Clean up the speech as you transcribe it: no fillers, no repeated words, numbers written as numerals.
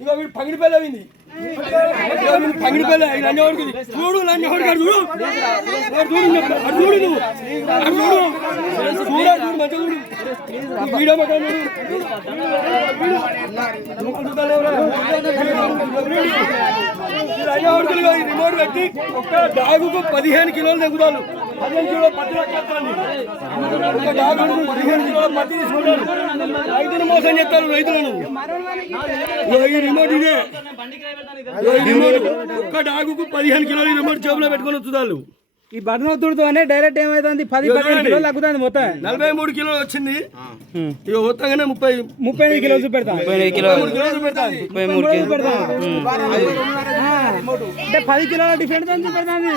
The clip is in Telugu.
ఇక వీడు పగిడిపోయింది పగిడిపోయి లంజవాడికి చూడు లంజవాడు గారు చూడు చూడు చూడు నువ్వు చూడు చూడు మంచిగా చూడు వీడియో లంజవాడికి రిమోట్ పెట్టి ఒక్క డాగుకు 15 కిలోలు తెగుతాను 15 కిలో పత్తి లెక్కేస్తాను ఒక డాగుకు 15 కిలోల పత్తి తీసుకుంటాను రైతును మోసం చేస్తారు రైతులను ఈ రిమోట్ ఇదే రిమోట్ ఒక్క డాగుకు 15 కిలోలు రిమోట్ జేబులో పెట్టుకొని వచ్చుతారు ఈ బటనొత్తుడుతోనే డైరెక్ట్ ఏమైతుంది 10-15 కిలోలు తగ్గుతుంది మొత్తం 43 కిలోలు వచ్చింది ఇక మొత్తంగానే 35 కిలోలు చూపెడతా 33 కిలోలు చూపెడతా అంటే 10 కిలోల డిఫరెంట్ అని చూపెడతాంది